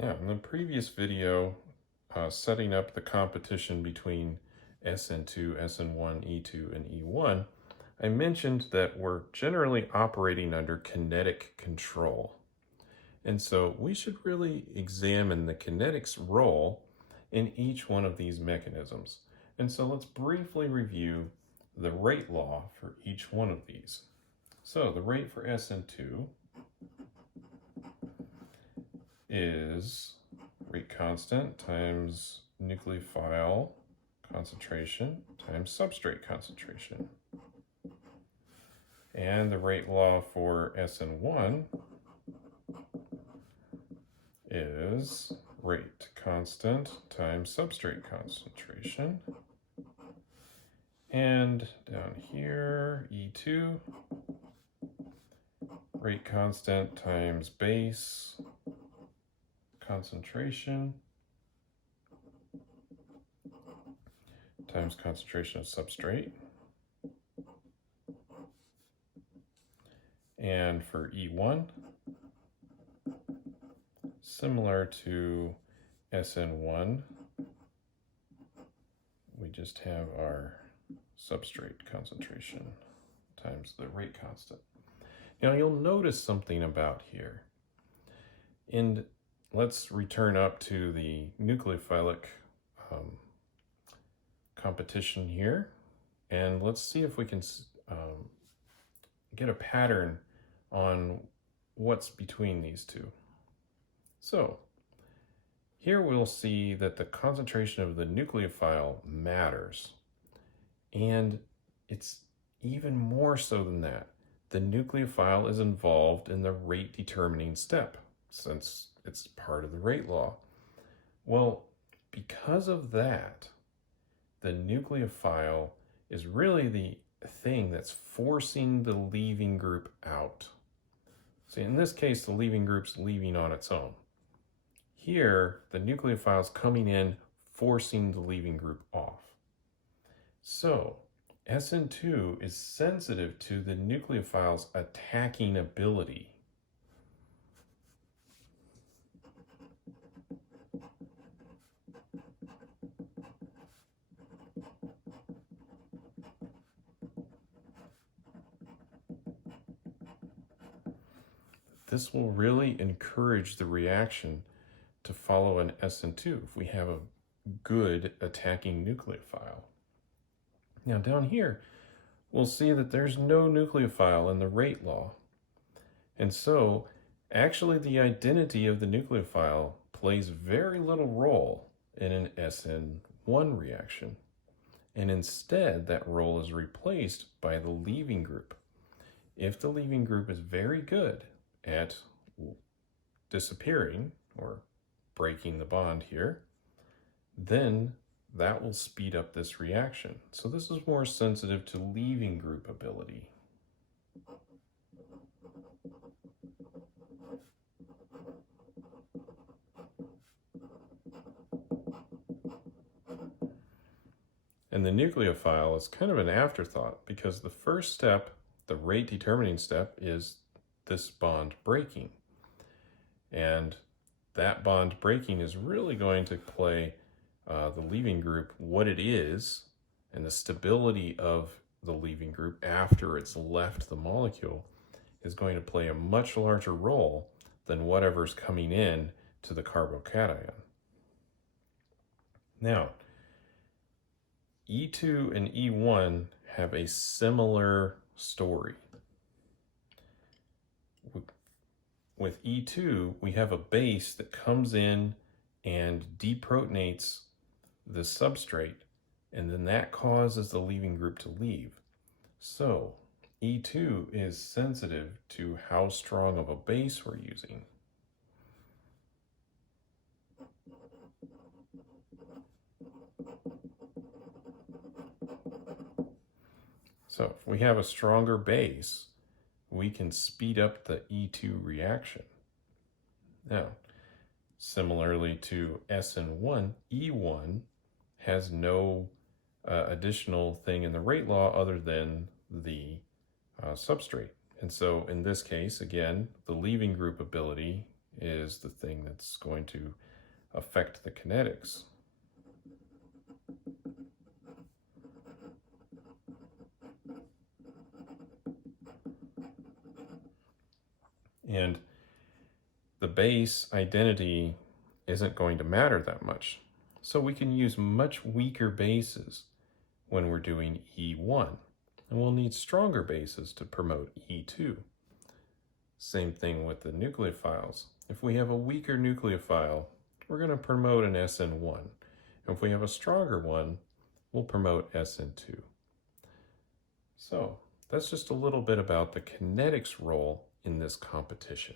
Now, in the previous video, setting up the competition between SN2, SN1, E2, and E1, I mentioned that we're generally operating under kinetic control. And so we should really examine the kinetics role in each one of these mechanisms. And so let's briefly review the rate law for each one of these. So the rate for SN2 is rate constant times nucleophile concentration times substrate concentration. And the rate law for SN1 is rate constant times substrate concentration. And down here, E2, rate constant times base concentration times concentration of substrate. And for E1, similar to SN1, we just have our substrate concentration times the rate constant. Now you'll notice something about here. And let's return up to the nucleophilic competition here, and let's see if we can get a pattern on what's between these two. So here we'll see that the concentration of the nucleophile matters, and it's even more so than that. The nucleophile is involved in the rate determining step since it's part of the rate law. Well, because of that, the nucleophile is really the thing that's forcing the leaving group out. See, in this case, the leaving group's leaving on its own. Here, the nucleophile is coming in, forcing the leaving group off. So, SN2 is sensitive to the nucleophile's attacking ability. This will really encourage the reaction to follow an SN2 if we have a good attacking nucleophile. Now down here, we'll see that there's no nucleophile in the rate law. And so actually the identity of the nucleophile plays very little role in an SN1 reaction. And instead that role is replaced by the leaving group. If the leaving group is very good at disappearing or breaking the bond here, then that will speed up this reaction. So this is more sensitive to leaving group ability. And the nucleophile is kind of an afterthought because the first step, the rate determining step, is this bond breaking. And that bond breaking is really going to play the leaving group what it is, and the stability of the leaving group after it's left the molecule is going to play a much larger role than whatever's coming in to the carbocation. Now, E2 and E1 have a similar story. With E2, we have a base that comes in and deprotonates the substrate, and then that causes the leaving group to leave. So E2 is sensitive to how strong of a base we're using. So if we have a stronger base, we can speed up the E2 reaction. Now, similarly to SN1, E1 has no additional thing in the rate law other than the substrate. And so in this case, again, the leaving group ability is the thing that's going to affect the kinetics. And the base identity isn't going to matter that much. So we can use much weaker bases when we're doing E1. And we'll need stronger bases to promote E2. Same thing with the nucleophiles. If we have a weaker nucleophile, we're going to promote an SN1. And if we have a stronger one, we'll promote SN2. So that's just a little bit about the kinetics role in this competition.